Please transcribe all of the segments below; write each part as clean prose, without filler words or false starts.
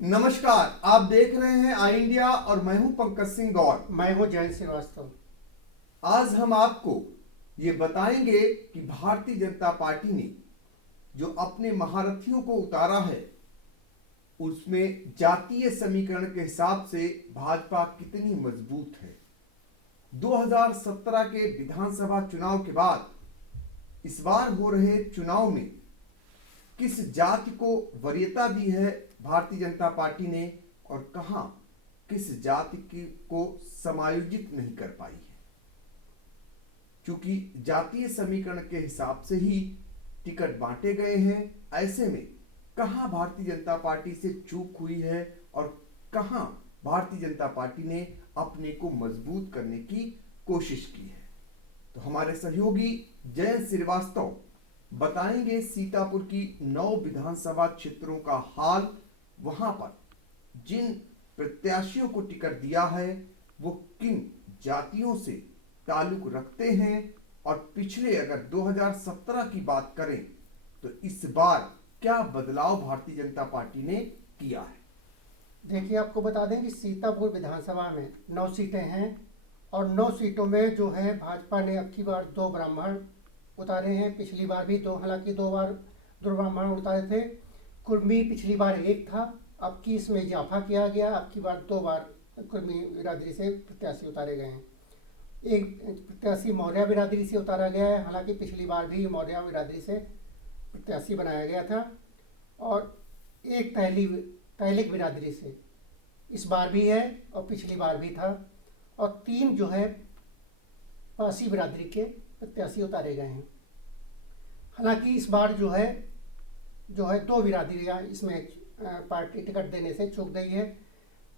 नमस्कार, आप देख रहे हैं आई इंडिया और मैं हूं पंकज सिंह गौर। मैं हूँ जयंत श्रीवास्तव। आज हम आपको ये बताएंगे कि भारतीय जनता पार्टी ने जो अपने महारथियों को उतारा है उसमें जातीय समीकरण के हिसाब से भाजपा कितनी मजबूत है। 2017 के विधानसभा चुनाव के बाद इस बार हो रहे चुनाव में किस जाति को वरीयता दी है भारतीय जनता पार्टी ने और कहां किस जाति को समायोजित नहीं कर पाई है। चूंकि जातीय समीकरण के हिसाब से ही टिकट बांटे गए हैं, ऐसे में कहां भारतीय जनता पार्टी से चूक हुई है और कहां भारतीय जनता पार्टी ने अपने को मजबूत करने की कोशिश की है। तो हमारे सहयोगी जयंत श्रीवास्तव बताएंगे सीतापुर की 9 विधानसभा क्षेत्रों का हाल। वहां पर जिन प्रत्याशियों को टिकट दिया है वो किन जातियों से ताल्लुक रखते हैं और पिछले अगर 2017 की बात करें तो इस बार क्या बदलाव भारतीय जनता पार्टी ने किया है। देखिए, आपको बता दें कि सीतापुर विधानसभा में 9 सीटें हैं और 9 सीटों में जो है भाजपा ने अब की बार 2 ब्राह्मण उतारे हैं। पिछली बार भी हालांकि 2 बार 2 ब्राह्मण उतारे थे। कुर्मी पिछली बार 1 था, अब की इसमें इजाफा किया गया। अब की बार 2 बार कुर्मी बिरादरी से प्रत्याशी उतारे गए हैं। एक प्रत्याशी मौर्य बिरादरी से उतारा गया है, हालांकि पिछली बार भी मौर्य बिरादरी से प्रत्याशी बनाया गया था। और एक तहलीक बिरादरी से इस बार भी है और पिछली बार भी था। और 3 जो है पासी बिरादरी के प्रत्याशी उतारे गए हैं। हालांकि इस बार जो है 2 बिरादरियाँ इसमें पार्टी टिकट देने से चूक गई है।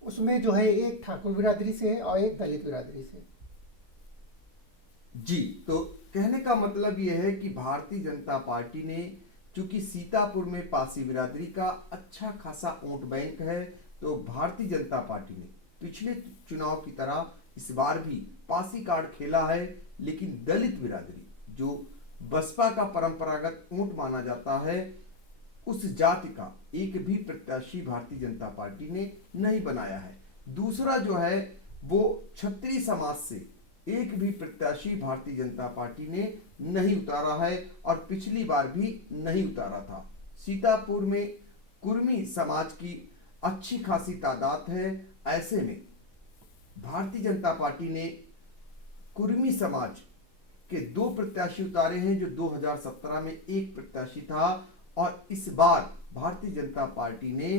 उसमें जो है एक ठाकुर बिरादरी से है और एक दलित बिरादरी से। जी, तो कहने का मतलब यह है कि भारतीय जनता पार्टी ने, चूंकि सीतापुर में पासी बिरादरी का अच्छा खासा वोट बैंक है, तो भारतीय जनता पार्टी ने पिछले चुनाव की तरह इस बार भी पासी कार्ड खेला है। लेकिन दलित बिरादरी जो बसपा का परंपरागत वोट माना जाता है, उस जाति का एक भी प्रत्याशी भारतीय जनता पार्टी ने नहीं बनाया है। दूसरा जो है वो क्षत्रिय समाज से एक भी प्रत्याशी भारतीय जनता पार्टी ने नहीं उतारा है और पिछली बार भी नहीं उतारा था। सीतापुर में कुर्मी समाज की अच्छी खासी तादाद है। ऐसे में भारतीय जनता पार्टी ने कुर्मी समाज के 2 प्रत्याशी उतारे हैं, जो 2017 में एक प्रत्याशी था। और इस बार भारतीय जनता पार्टी ने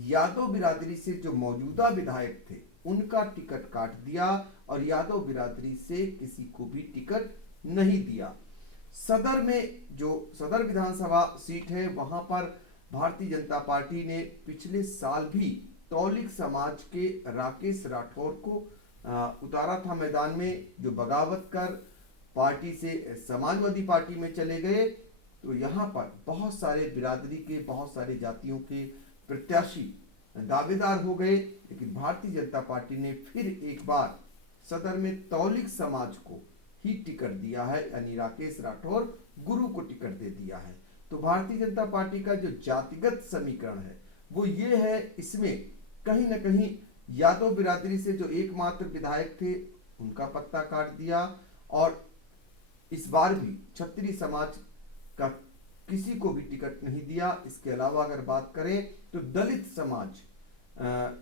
यादव बिरादरी से जो मौजूदा विधायक थे उनका टिकट काट दिया और यादव बिरादरी से किसी को भी टिकट नहीं दिया। सदर में जो सदर विधानसभा सीट है वहां पर भारतीय जनता पार्टी ने पिछले साल भी तौलिक समाज के राकेश राठौर को उतारा था मैदान में, जो बगावत कर पार्टी से समाजवादी पार्टी में चले गए। तो यहाँ पर बहुत सारे बिरादरी के, बहुत सारे जातियों के प्रत्याशी दावेदार हो गए। लेकिन भारतीय जनता पार्टी ने फिर एक बार सदर में तौलिक समाज को ही टिकट दिया है, यानी राकेश राठौर गुरु को टिकट दे दिया है। तो भारतीय जनता पार्टी का जो जातिगत समीकरण है वो ये है, इसमें कहीं ना कहीं यादव बिरादरी से जो एकमात्र विधायक थे उनका पत्ता काट दिया और इस बार भी क्षत्रिय समाज का किसी को भी टिकट नहीं दिया। इसके अलावा अगर बात करें तो दलित समाज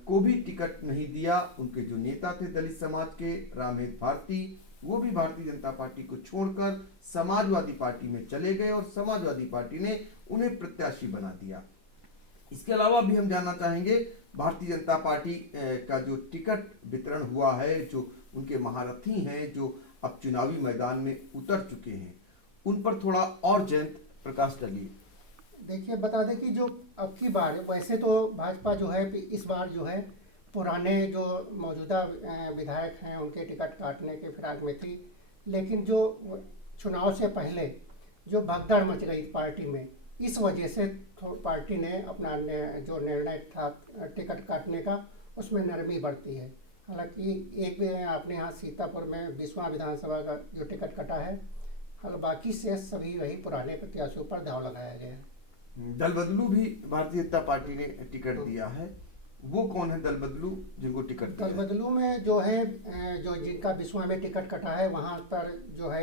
को भी टिकट नहीं दिया। उनके जो नेता थे दलित समाज के, रामहेत भारती, वो भी भारतीय जनता पार्टी को छोड़कर समाजवादी पार्टी में चले गए और समाजवादी पार्टी ने उन्हें प्रत्याशी बना दिया। इसके अलावा भी हम जानना चाहेंगे भारतीय जनता पार्टी का जो टिकट वितरण हुआ है, जो उनके महारथी हैं जो अब चुनावी मैदान में उतर चुके हैं, उन पर थोड़ा और जयंत प्रकाश डालिए। देखिए, बता दें कि जो अब की बार वैसे तो भाजपा जो है इस बार जो है पुराने जो मौजूदा विधायक हैं उनके टिकट काटने के फिराक में थी। लेकिन जो चुनाव से पहले जो भगदड़ मच गई पार्टी में, इस वजह से पार्टी ने अपना जो निर्णय था टिकट काटने का, उसमें नरमी बरती है। हालांकि एक अपने यहाँ सीतापुर में 20वां विधानसभा का जो टिकट कटा है, बाकी से सभी वही पुराने प्रत्याशियों पर दाव लगाया गया है। दल बदलू भी भारतीय जनता पार्टी ने टिकट दिया है। वो कौन है दल बदलू जिनको टिकट दिया है? दलबदलू में जो है जो जिनका बिस्वा में टिकट कटा है वहाँ पर जो है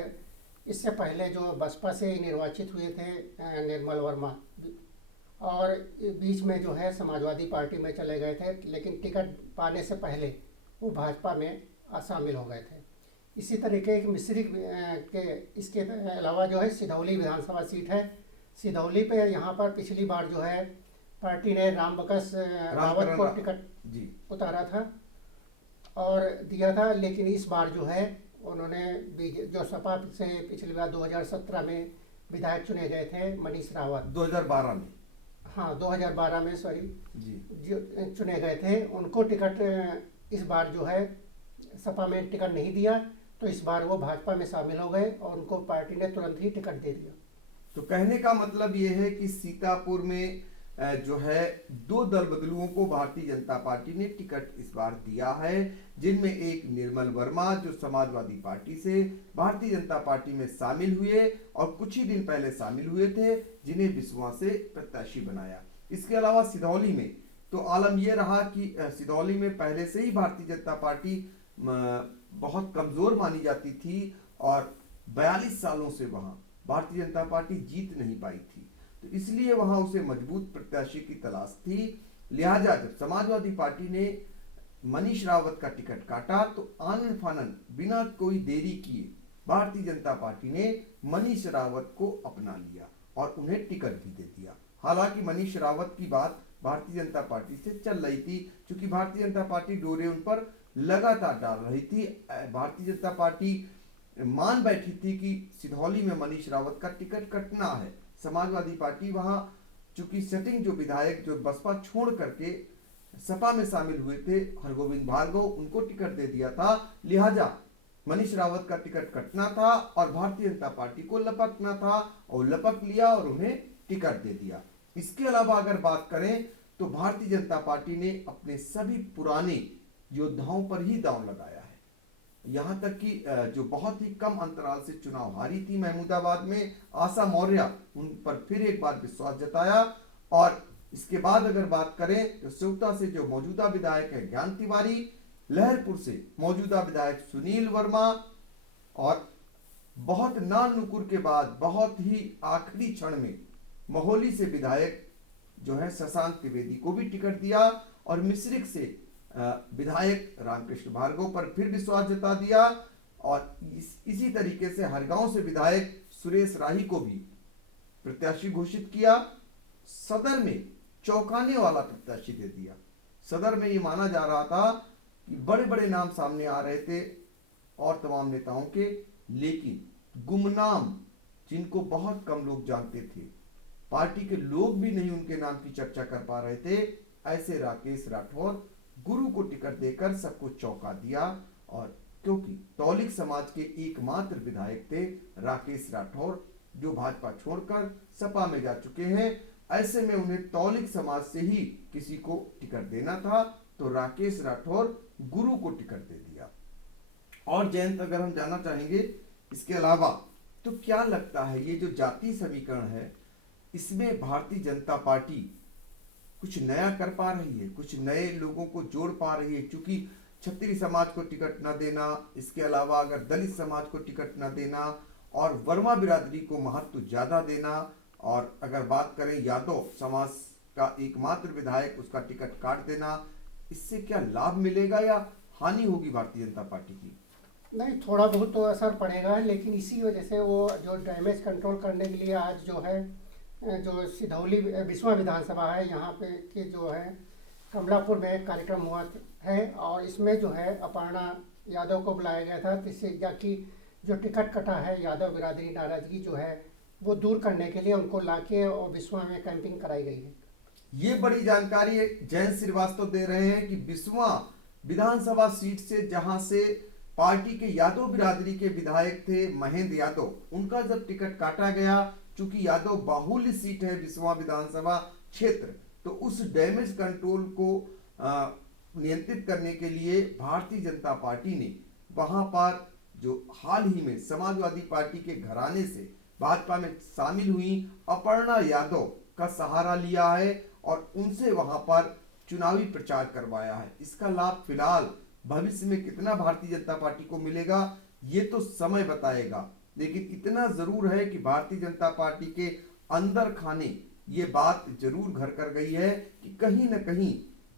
इससे पहले जो बसपा से निर्वाचित हुए थे निर्मल वर्मा, और बीच में जो है समाजवादी पार्टी में चले गए थे, लेकिन टिकट पाने से पहले वो भाजपा में शामिल हो गए थे। इसी तरीके की मिश्रिक के इसके अलावा जो है सिधौली विधानसभा सीट है। सिधौली पे यहाँ पर पिछली बार जो है पार्टी ने रामबकस रावत को टिकट जी उतारा था और दिया था, लेकिन इस बार जो है उन्होंने जो सपा से पिछली बार 2017 में विधायक चुने गए थे मनीष रावत, 2012 में, हाँ 2012 में सॉरी जी जो चुने गए थे, उनको टिकट इस बार जो है सपा में टिकट नहीं दिया, तो इस बार वो भाजपा में शामिल हो गए और उनको पार्टी ने तुरंत ही टिकट दे दिया। तो कहने का मतलब ये है कि सीतापुर में जो है दो दल बदलुओं को भारतीय जनता पार्टी ने टिकट इस बार दिया है, जिनमें एक निर्मल वर्मा जो समाजवादी पार्टी से भारतीय जनता पार्टी में शामिल हुए और कुछ ही दिन पहले शामिल हुए थे, जिन्हें बिस्वा से प्रत्याशी बनाया। इसके अलावा सिधौली में तो आलम यह रहा कि सिधौली में पहले से ही भारतीय जनता पार्टी बहुत कमजोर मानी जाती थी और 42 सालों से वहां भारतीय जनता पार्टी जीत नहीं पाई थी, तो इसलिए वहां उसे मजबूत प्रत्याशी की तलाश थी। लिहाजा जब समाजवादी पार्टी ने मनीष रावत का टिकट काटा तो आनन फानन बिना कोई देरी किए भारतीय जनता पार्टी ने मनीष रावत को अपना लिया और उन्हें टिकट भी दे दिया। हालांकि मनीष रावत की बात भारतीय जनता पार्टी से चल रही थी, क्योंकि भारतीय जनता पार्टी डोरे उन पर लगातार डाल रही थी। भारतीय जनता पार्टी मान बैठी थी कि सिधौली में मनीष रावत का टिकट कटना है। समाजवादी पार्टी वहां चूंकि सेटिंग जो विधायक जो बसपा छोड़ करके सपा में शामिल हुए थे हरगोविंद भार्गव, उनको टिकट दे दिया था, लिहाजा मनीष रावत का टिकट कटना था और भारतीय जनता पार्टी को लपकना था और लपक लिया और उन्हें टिकट दे दिया। इसके अलावा अगर बात करें तो भारतीय जनता पार्टी ने अपने सभी पुराने योद्धाओं पर ही दांव लगाया है। यहां तक कि जो बहुत ही कम अंतराल से चुनाव हारी थी महमूदाबाद में आशा मौर्य, उन पर फिर एक बार विश्वास जताया। और इसके बाद अगर बात करें तो सेवता से जो मौजूदा विधायक है ज्ञान तिवारी, लहरपुर से मौजूदा विधायक सुनील वर्मा, और बहुत नाल नुकुर के बाद बहुत ही आखिरी क्षण में महोली से विधायक जो है शशांक त्रिवेदी को भी टिकट दिया और मिश्रिक से विधायक रामकृष्ण भार्गव पर फिर विश्वास जता दिया और इसी तरीके से हरगांव से विधायक सुरेश राही को भी प्रत्याशी घोषित किया। सदर में चौंकाने वाला प्रत्याशी दे दिया। सदर में ये माना जा रहा था कि बड़े बड़े नाम सामने आ रहे थे और तमाम नेताओं के, लेकिन गुमनाम जिनको बहुत कम लोग जानते थे, पार्टी के लोग भी नहीं उनके नाम की चर्चा कर पा रहे थे, ऐसे राकेश राठौर गुरु को टिकट देकर सबको चौंका दिया। और क्योंकि तौलिक समाज के एकमात्र विधायक थे राकेश राठौर, जो भाजपा छोड़कर सपा में जा चुके हैं, ऐसे में उन्हें तौलिक समाज से ही किसी को टिकट देना था, तो राकेश राठौर गुरु को टिकट दे दिया। और जयंत, अगर हम जानना चाहेंगे इसके अलावा तो क्या लगता है ये जो जाति समीकरण है, इसमें भारतीय जनता पार्टी कुछ नया कर पा रही है, कुछ नए लोगों को जोड़ पा रही है? क्योंकि क्षत्रिय समाज को टिकट न देना, इसके अलावा अगर दलित समाज को टिकट न देना और वर्मा बिरादरी को महत्व ज्यादा देना, और अगर बात करें यादव समाज का एकमात्र विधायक उसका टिकट काट देना, इससे क्या लाभ मिलेगा या हानि होगी भारतीय जनता पार्टी की? नहीं, थोड़ा बहुत तो असर पड़ेगा, लेकिन इसी वजह से वो जो डैमेज कंट्रोल करने के लिए आज जो है जो सिधौली बिस्वा विधानसभा है यहाँ पे के जो है कमलापुर में एक कार्यक्रम हुआ है और इसमें जो है अपर्णा यादव को बुलाया गया था, जिससे कि जो टिकट कटा है यादव बिरादरी नाराजगी जो है वो दूर करने के लिए उनको लाके और बिस्वा में कैंपिंग कराई गई है। ये बड़ी जानकारी जयंत श्रीवास्तव दे रहे हैं कि बिस्वा विधानसभा सीट से, जहां से पार्टी के यादव बिरादरी के विधायक थे महेंद्र यादव, उनका जब टिकट काटा गया, चूंकि यादव बाहुल्य सीट है बिस्वा विधानसभा क्षेत्र, तो उस डैमेज कंट्रोल को नियंत्रित करने के लिए भारतीय जनता पार्टी ने वहां पर जो हाल ही में समाजवादी पार्टी के घराने से भाजपा में शामिल हुई अपर्णा यादव का सहारा लिया है और उनसे वहां पर चुनावी प्रचार करवाया है। इसका लाभ फिलहाल भविष्य में कितना भारतीय जनता पार्टी को मिलेगा ये तो समय बताएगा, लेकिन इतना जरूर है कि भारतीय जनता पार्टी के अंदर खाने ये बात जरूर घर कर गई है कि कहीं न कहीं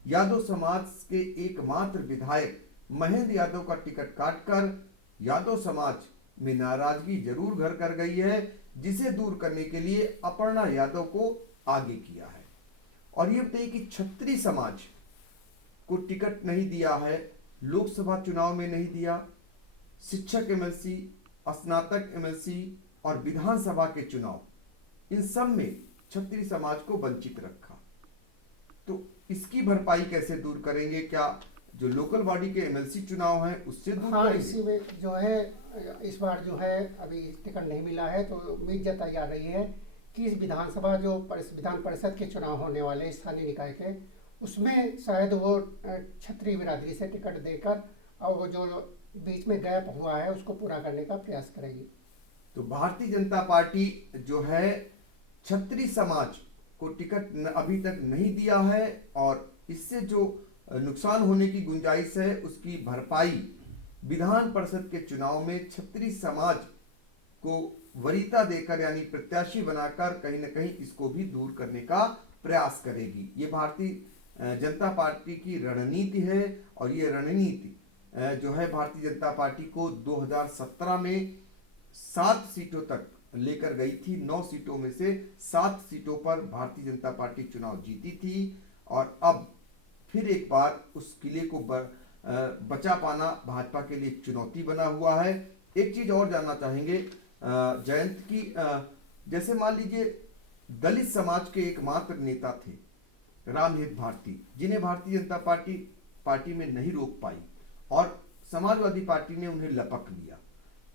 यादव समाज के एकमात्र विधायक महेंद्र यादव का टिकट काटकर यादव समाज में नाराजगी जरूर घर कर गई है, जिसे दूर करने के लिए अपर्णा यादव को आगे किया है। और ये बताइए कि छत्री समाज को टिकट नहीं दिया है, लोकसभा चुनाव में नहीं दिया, शिक्षक एमएलसी, स्नातक एमएलसी और विधानसभा के चुनाव, इन सब में छत्री समाज को वंचित रखा। तो इसकी भरपाई कैसे दूर करेंगे? क्या जो लोकल बॉडी के एमएलसी चुनाव हैं उससे दूर हाँ, करेंगे? इसी में जो है इस बार जो है अभी टिकट नहीं मिला है, तो उम्मीद जताई जा रही है कि इस विधानसभा जो विधान परिषद के चुनाव होने वाले स्थानीय निकाय के, उसमें शायद वो क्षत्रिय बिरादरी से टिकट देकर और वो जो बीच में गैप हुआ है उसको पूरा करने का प्रयास करेगी। तो भारतीय जनता पार्टी जो है छत्री समाज को टिकट अभी तक नहीं दिया है और इससे जो नुकसान होने की गुंजाइश है उसकी भरपाई विधान परिषद के चुनाव में छत्री समाज को वरीयता देकर यानी प्रत्याशी बनाकर कहीं न कहीं इसको भी दूर करने का प्रयास करेगी। ये भारतीय जनता पार्टी की रणनीति है और ये रणनीति जो है भारतीय जनता पार्टी को 2017 में 7 सीटों तक लेकर गई थी। 9 सीटों में से 7 सीटों पर भारतीय जनता पार्टी चुनाव जीती थी और अब फिर एक बार उस किले को बचा पाना भाजपा के लिए चुनौती बना हुआ है। एक चीज और जानना चाहेंगे जयंत की, जैसे मान लीजिए दलित समाज के एकमात्र नेता थे रामहेत भारती, जिन्हें भारतीय जनता पार्टी में नहीं रोक पाई और समाजवादी पार्टी ने उन्हें लपक लिया।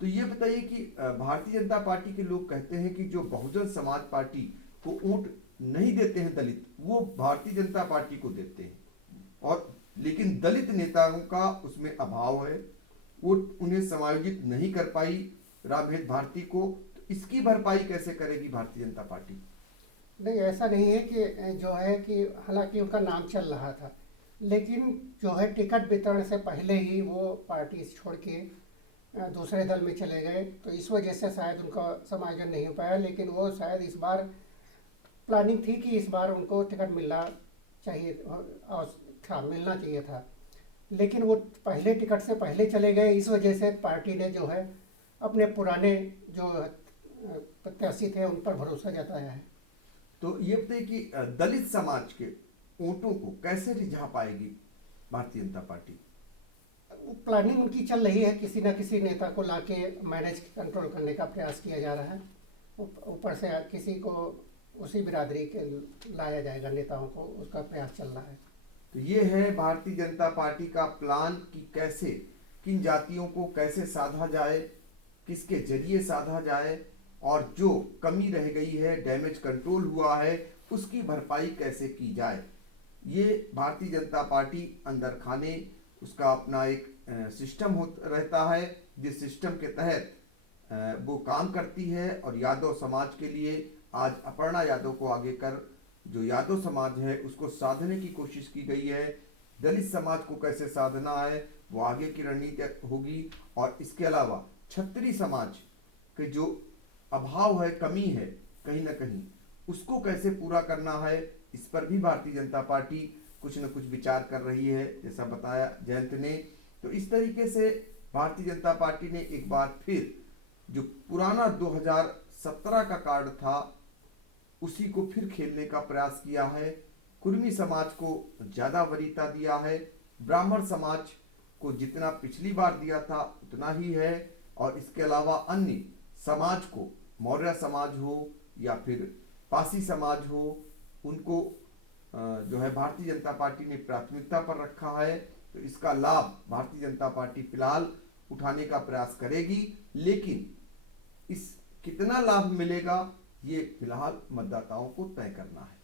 तो ये बताइए कि भारतीय जनता पार्टी के लोग कहते हैं कि जो बहुजन समाज पार्टी को वोट नहीं देते हैं दलित, वो भारतीय जनता पार्टी को देते हैं, और लेकिन दलित नेताओं का उसमें अभाव है, वो उन्हें समायोजित नहीं कर पाई रामहेत भारती को। तो इसकी भरपाई कैसे करेगी भारतीय जनता पार्टी? नहीं, ऐसा नहीं है कि जो है कि हालांकि उनका नाम चल रहा था, लेकिन जो है टिकट वितरण से पहले ही वो पार्टी छोड़ के दूसरे दल में चले गए, तो इस वजह से शायद उनका समायोजन नहीं हो पाया। लेकिन वो शायद इस बार प्लानिंग थी कि इस बार उनको टिकट मिलना चाहिए और था, मिलना चाहिए था, लेकिन वो पहले टिकट से पहले चले गए। इस वजह से पार्टी ने जो है अपने पुराने जो प्रत्याशी थे उन पर भरोसा जताया है। तो ये बताइए कि दलित समाज के वोटों को कैसे रिझा पाएगी भारतीय जनता पार्टी? प्लानिंग उनकी चल रही है, किसी न किसी नेता को लाके मैनेज कंट्रोल करने का प्रयास किया जा रहा है। ऊपर से किसी को उसी बिरादरी के लाया जाएगा, नेताओं को, उसका प्रयास चल रहा है। तो ये है भारतीय जनता पार्टी का प्लान कि कैसे किन जातियों को कैसे साधा जाए, किसके जरिए साधा जाए, और जो कमी रह गई है, डैमेज कंट्रोल हुआ है, उसकी भरपाई कैसे की जाए। ये भारतीय जनता पार्टी अंदर खाने उसका अपना एक सिस्टम रहता है, जिस सिस्टम के तहत वो काम करती है। और यादव समाज के लिए आज अपर्णा यादव को आगे कर जो यादव समाज है उसको साधने की कोशिश की गई है। दलित समाज को कैसे साधना है वो आगे की रणनीति होगी। और इसके अलावा छत्री समाज के जो अभाव है, कमी है कहीं ना कहीं, उसको कैसे पूरा करना है, इस पर भी भारतीय जनता पार्टी कुछ न कुछ विचार कर रही है, जैसा बताया जयंत ने। तो इस तरीके से भारतीय जनता पार्टी ने एक बार फिर जो पुराना 2017 का कार्ड था उसी को फिर खेलने का प्रयास किया है। कुर्मी समाज को ज्यादा वरीयता दिया है, ब्राह्मण समाज को जितना पिछली बार दिया था उतना ही है, और इसके अलावा अन्य समाज को, मौर्य समाज हो या फिर पासी समाज हो, उनको जो है भारतीय जनता पार्टी ने प्राथमिकता पर रखा है। तो इसका लाभ भारतीय जनता पार्टी फिलहाल उठाने का प्रयास करेगी, लेकिन इस कितना लाभ मिलेगा ये फिलहाल मतदाताओं को तय करना है।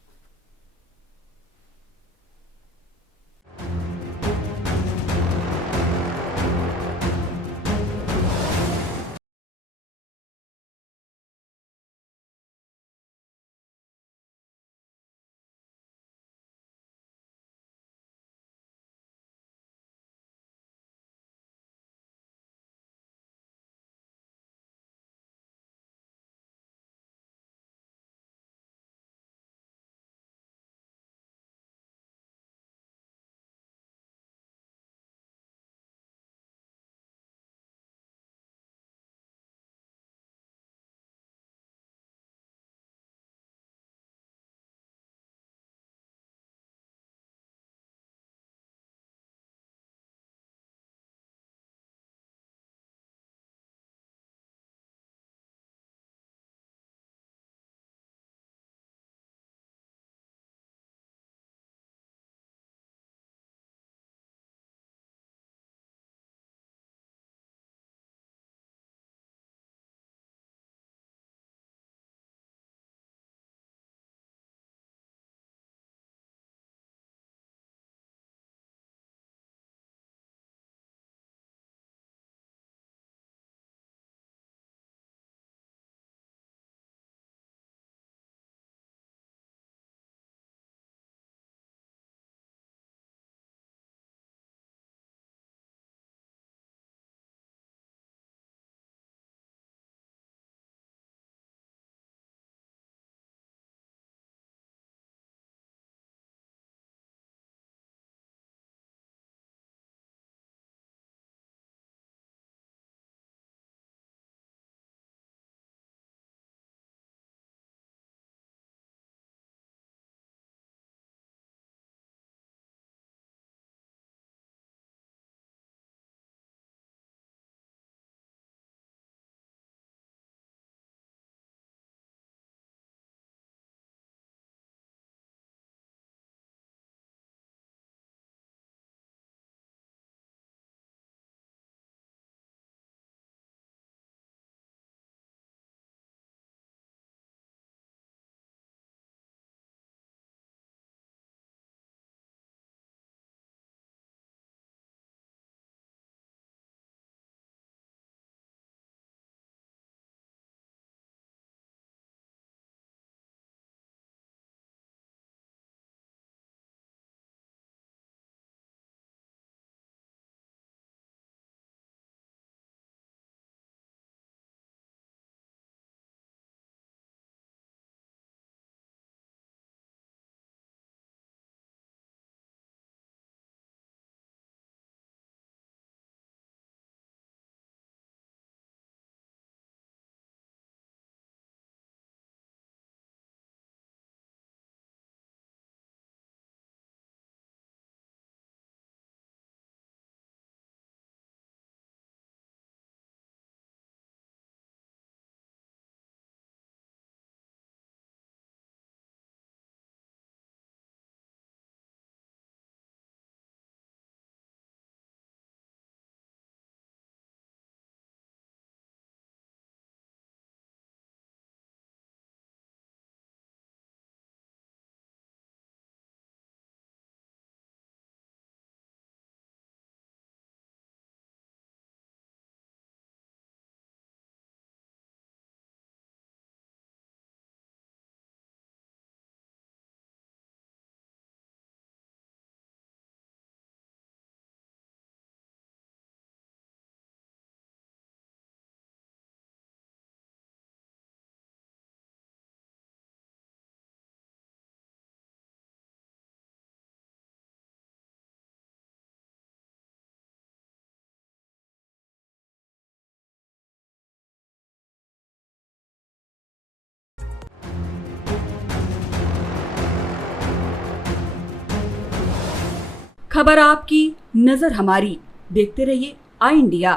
खबर आपकी, नजर हमारी। देखते रहिए आई इंडिया।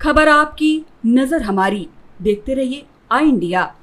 खबर आपकी, नजर हमारी। देखते रहिए आई इंडिया।